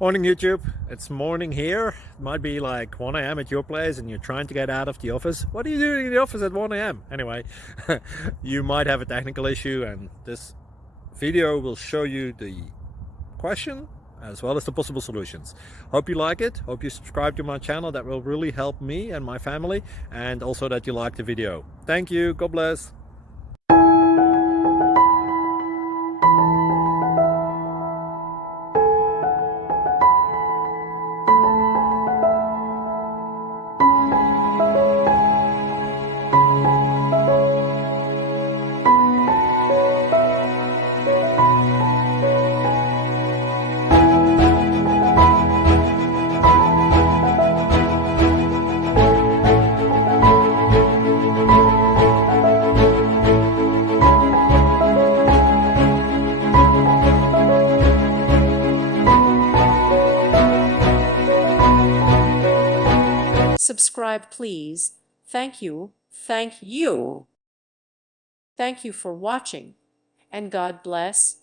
Morning YouTube, it's morning here. It might be like 1 a.m. at your place and you're trying to get out of the office. What are you doing in the office at 1 a.m.? Anyway, you might have a technical issue and this video will show you the question as well as the possible solutions. Hope you like it, hope you subscribe to my channel. That will really help me and my family, and also that you like the video. Thank you, God bless. Subscribe, please. Thank you. Thank you. Thank you for watching, and God bless.